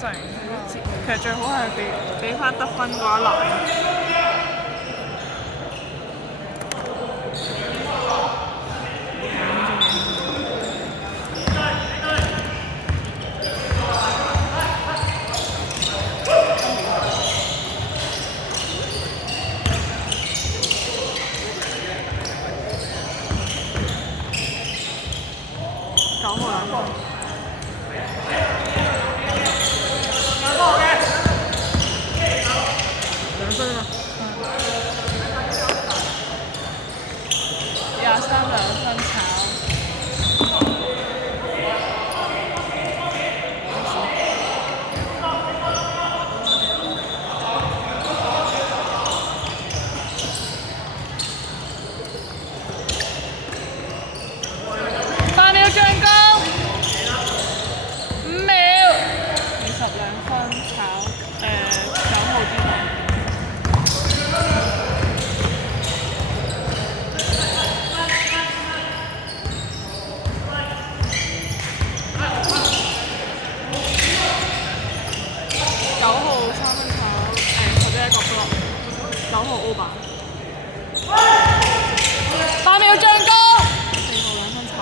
常其實最好係俾翻得分嗰一欄。9號兩分。2分啊嘛。23 2分炒。8秒進攻，5秒。22分炒9號之內。9號3分炒11個 block， 9號 over。8秒進攻，4號2分炒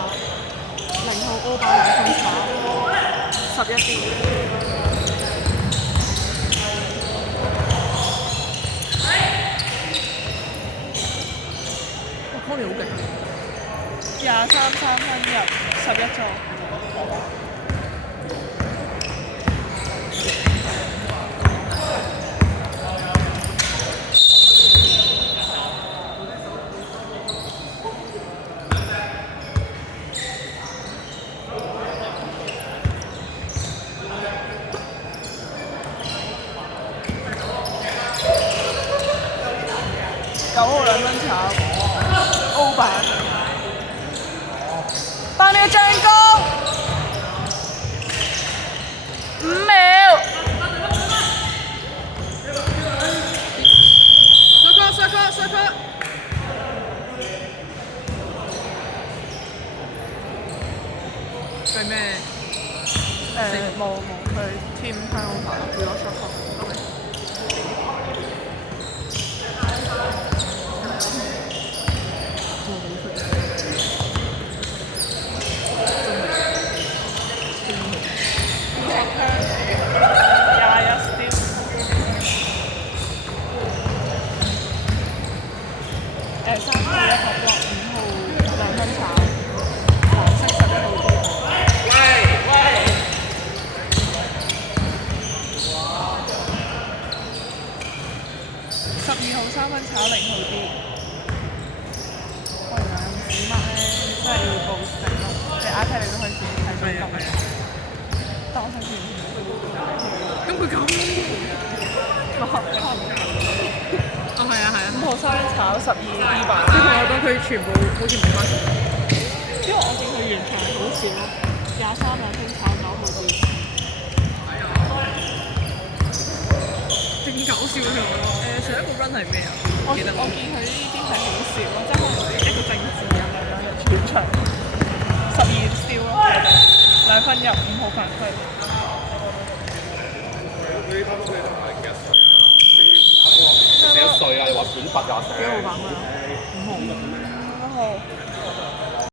，0號 over 2分炒，11點。哇，Connie 好勁！23 3分入11座。9號2分炒，over。8秒進攻，5秒。Circle。計咩？冇，佢 team turnover，佢攞 shot。3號1個 block， 5號2分炒，黃色11號機。12號3分炒0號 D。喂，原來有冇屎乜咧？真係要報成咯。你 iPad 你都可以自己睇到咁。但我上次唔見佢咁係啊！5號3分炒12 D 吧。你同我講佢全部好似冇關係。因為我見佢完場好少，23 2分炒9號 D。勁搞笑嘅上一個 run 係咩啊？我見佢呢啲係好笑咯，即係可能一個正字咁樣全場12steal咯，2分入5號犯規。幾多歲啊？你話選拔㗎？幾號版啊？5號。